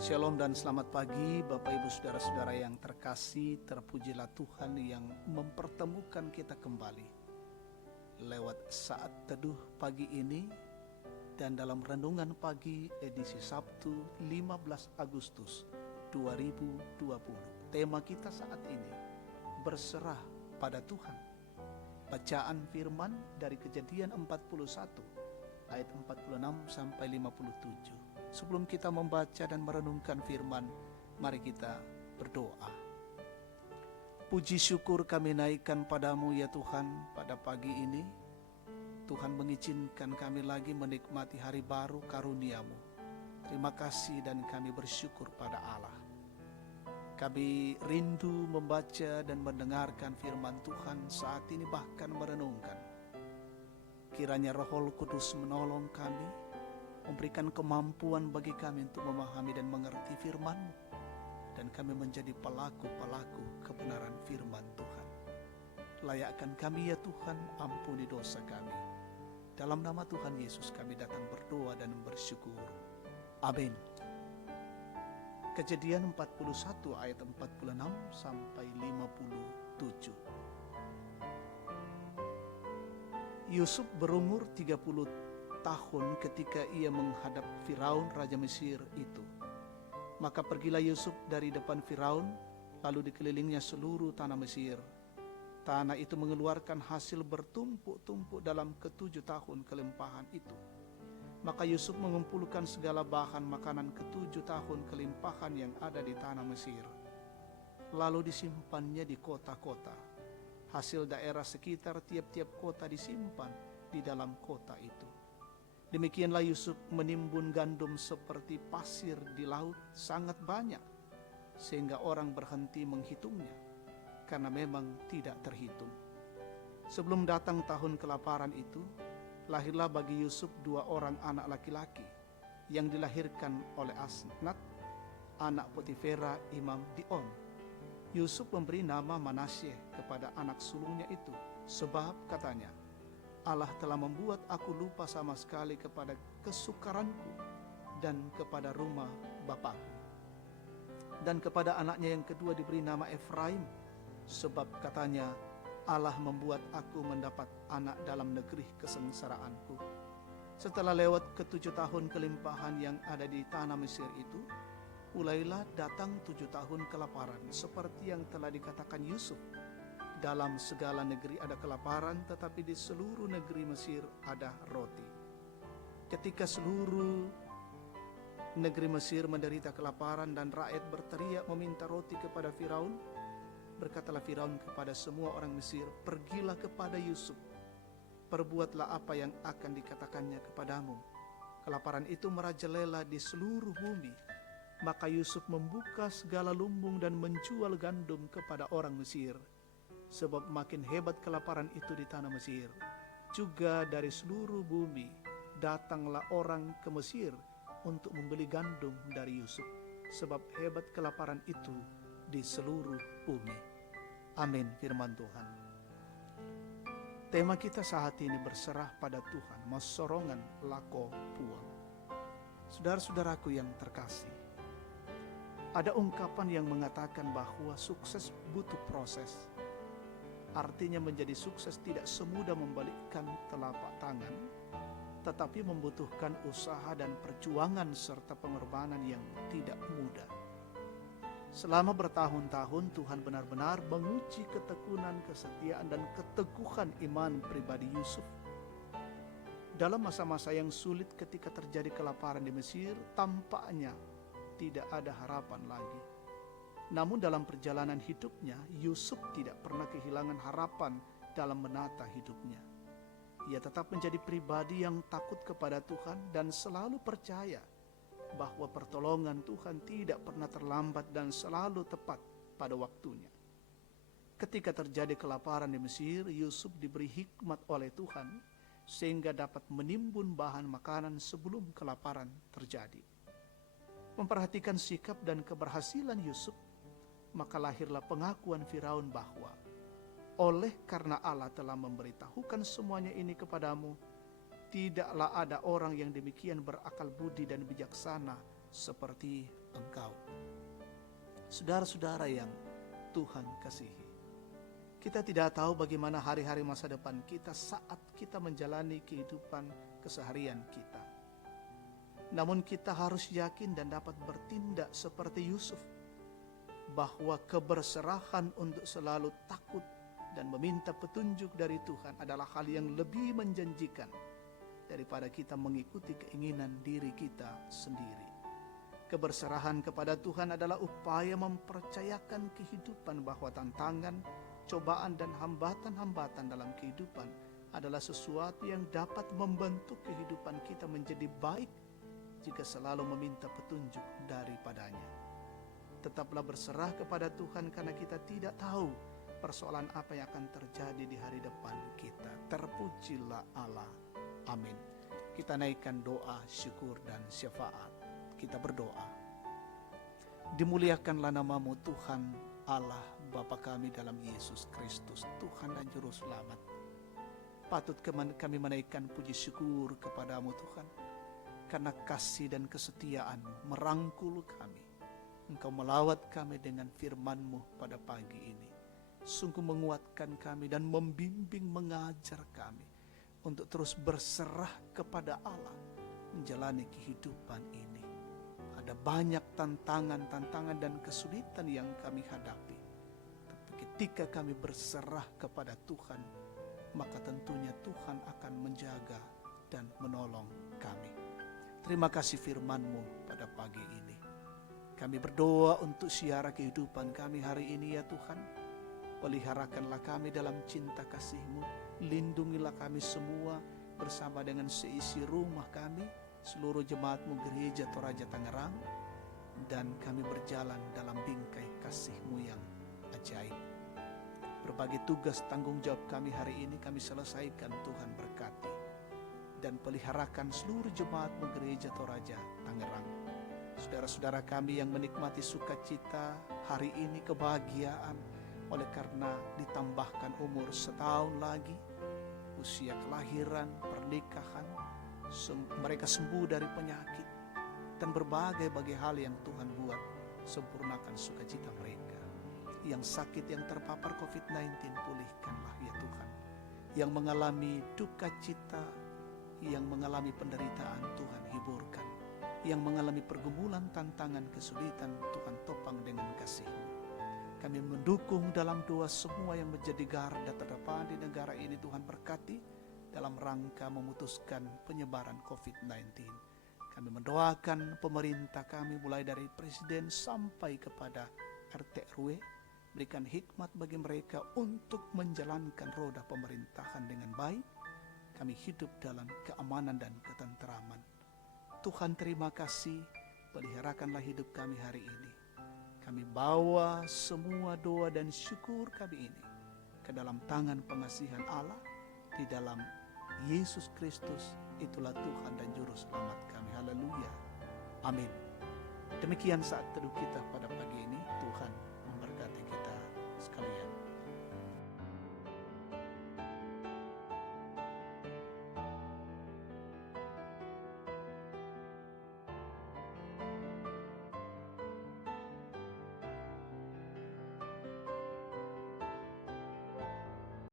Shalom dan selamat pagi Bapak Ibu Saudara-saudara yang terkasih. Terpujilah Tuhan yang mempertemukan kita kembali lewat saat teduh pagi ini dan dalam renungan pagi edisi Sabtu 15 Agustus 2020. Tema kita saat ini, berserah pada Tuhan. Bacaan firman dari Kejadian 41 ayat 46 sampai 57. Sebelum kita membaca dan merenungkan firman, mari kita berdoa. Puji syukur kami naikkan padamu ya Tuhan pada pagi ini. Tuhan mengizinkan kami lagi menikmati hari baru karunia-Mu. Terima kasih dan kami bersyukur pada Allah. Kami rindu membaca dan mendengarkan firman Tuhan saat ini, bahkan merenungkan. Kiranya Roh Kudus menolong kami, memberikan kemampuan bagi kami untuk memahami dan mengerti firman-Mu, dan kami menjadi pelaku-pelaku kebenaran firman Tuhan. Layakkan kami ya Tuhan, ampuni dosa kami. Dalam nama Tuhan Yesus kami datang berdoa dan bersyukur. Amin. Kejadian 41 ayat 46 sampai 57. Yusuf berumur 30 tahun ketika ia menghadap Firaun Raja Mesir itu. Maka pergilah Yusuf dari depan Firaun, lalu dikelilingnya seluruh tanah Mesir. Tanah itu mengeluarkan hasil bertumpuk-tumpuk dalam ke-7 tahun kelimpahan itu. Maka Yusuf mengumpulkan segala bahan makanan ke-7 tahun kelimpahan yang ada di tanah Mesir. Lalu disimpannya di kota-kota. Hasil daerah sekitar tiap-tiap kota disimpan di dalam kota itu. Demikianlah Yusuf menimbun gandum seperti pasir di laut sangat banyak, sehingga orang berhenti menghitungnya, karena memang tidak terhitung. Sebelum datang tahun kelaparan itu, lahirlah bagi Yusuf 2 orang anak laki-laki, yang dilahirkan oleh Asnat, anak Potifera imam Dion. Yusuf memberi nama Manasyeh kepada anak sulungnya itu, sebab katanya, Allah telah membuat aku lupa sama sekali kepada kesukaranku dan kepada rumah bapakku. Dan kepada anaknya yang kedua diberi nama Efraim, sebab katanya, Allah membuat aku mendapat anak dalam negeri kesengsaraanku. Setelah lewat ke-7 tahun kelimpahan yang ada di tanah Mesir itu, mulailah datang 7 tahun kelaparan, seperti yang telah dikatakan Yusuf. Dalam segala negeri ada kelaparan, tetapi di seluruh negeri Mesir ada roti. Ketika seluruh negeri Mesir menderita kelaparan dan rakyat berteriak meminta roti kepada Firaun, berkatalah Firaun kepada semua orang Mesir, pergilah kepada Yusuf, perbuatlah apa yang akan dikatakannya kepadamu. Kelaparan itu merajalela di seluruh bumi. Maka Yusuf membuka segala lumbung dan menjual gandum kepada orang Mesir. Sebab makin hebat kelaparan itu di tanah Mesir, juga dari seluruh bumi datanglah orang ke Mesir untuk membeli gandum dari Yusuf, sebab hebat kelaparan itu di seluruh bumi. Amin. Firman Tuhan. Tema kita saat ini, berserah pada Tuhan, masorongan lako puang. Saudara-saudaraku yang terkasih, ada ungkapan yang mengatakan bahwa sukses butuh proses. Artinya menjadi sukses tidak semudah membalikkan telapak tangan, tetapi membutuhkan usaha dan perjuangan serta pengorbanan yang tidak mudah. Selama bertahun-tahun Tuhan benar-benar menguji ketekunan, kesetiaan, dan keteguhan iman pribadi Yusuf. Dalam masa-masa yang sulit ketika terjadi kelaparan di Mesir, tampaknya tidak ada harapan lagi. Namun dalam perjalanan hidupnya, Yusuf tidak pernah kehilangan harapan dalam menata hidupnya. Ia tetap menjadi pribadi yang takut kepada Tuhan dan selalu percaya bahwa pertolongan Tuhan tidak pernah terlambat dan selalu tepat pada waktunya. Ketika terjadi kelaparan di Mesir, Yusuf diberi hikmat oleh Tuhan sehingga dapat menimbun bahan makanan sebelum kelaparan terjadi. Memperhatikan sikap dan keberhasilan Yusuf, maka lahirlah pengakuan Firaun bahwa oleh karena Allah telah memberitahukan semuanya ini kepadamu, tidaklah ada orang yang demikian berakal budi dan bijaksana seperti Engkau. Saudara-saudara yang Tuhan kasihi, kita tidak tahu bagaimana hari-hari masa depan kita saat kita menjalani kehidupan keseharian kita. Namun kita harus yakin dan dapat bertindak seperti Yusuf, bahwa keberserahan untuk selalu takut dan meminta petunjuk dari Tuhan adalah hal yang lebih menjanjikan daripada kita mengikuti keinginan diri kita sendiri. Keberserahan kepada Tuhan adalah upaya mempercayakan kehidupan bahwa tantangan, cobaan dan hambatan-hambatan dalam kehidupan adalah sesuatu yang dapat membentuk kehidupan kita menjadi baik jika selalu meminta petunjuk daripadanya. Tetaplah berserah kepada Tuhan karena kita tidak tahu persoalan apa yang akan terjadi di hari depan kita. Terpujilah Allah. Amin. Kita naikkan doa, syukur dan syafaat. Kita berdoa. Dimuliakanlah nama-Mu Tuhan Allah Bapa kami dalam Yesus Kristus, Tuhan dan Juru Selamat. Patut kami menaikkan puji syukur kepada-Mu Tuhan, karena kasih dan kesetiaan-Mu merangkul kami. Engkau melawat kami dengan firman-Mu pada pagi ini. Sungguh menguatkan kami dan membimbing mengajar kami untuk terus berserah kepada Allah menjalani kehidupan ini. Ada banyak tantangan dan kesulitan yang kami hadapi. Tapi ketika kami berserah kepada Tuhan, maka tentunya Tuhan akan menjaga dan menolong kami. Terima kasih firman-Mu pada pagi ini. Kami berdoa untuk siara kehidupan kami hari ini ya Tuhan. Peliharakanlah kami dalam cinta kasih-Mu. Lindungilah kami semua bersama dengan seisi rumah kami, seluruh jemaat-Mu Gereja Toraja Tangerang, dan kami berjalan dalam bingkai kasih-Mu yang ajaib. Berbagai tugas tanggung jawab kami hari ini kami selesaikan, Tuhan berkati. Dan peliharakan seluruh jemaat-Mu Gereja Toraja Tangerang. Saudara-saudara kami yang menikmati sukacita hari ini, kebahagiaan, oleh karena ditambahkan umur setahun lagi, usia kelahiran, pernikahan, mereka sembuh dari penyakit, dan berbagai hal yang Tuhan buat, sempurnakan sukacita mereka. Yang sakit, yang terpapar COVID-19, pulihkanlah ya Tuhan. Yang mengalami duka cita, yang mengalami penderitaan, Tuhan hiburkan. Yang mengalami pergumulan, tantangan, kesulitan, Tuhan topang dengan kasih-Mu. Kami mendukung dalam doa semua yang menjadi garda terdepan di negara ini, Tuhan berkati dalam rangka memutuskan penyebaran COVID-19. Kami mendoakan pemerintah kami mulai dari presiden sampai kepada RT RW, berikan hikmat bagi mereka untuk menjalankan roda pemerintahan dengan baik. Kami hidup dalam keamanan dan ketenteraman. Tuhan terima kasih, peliharakanlah hidup kami hari ini. Kami bawa semua doa dan syukur kami ini ke dalam tangan pengasihan Allah, di dalam Yesus Kristus, itulah Tuhan dan Juru Selamat kami. Haleluya. Amin. Demikian saat teduh kita pada pagi ini. Tuhan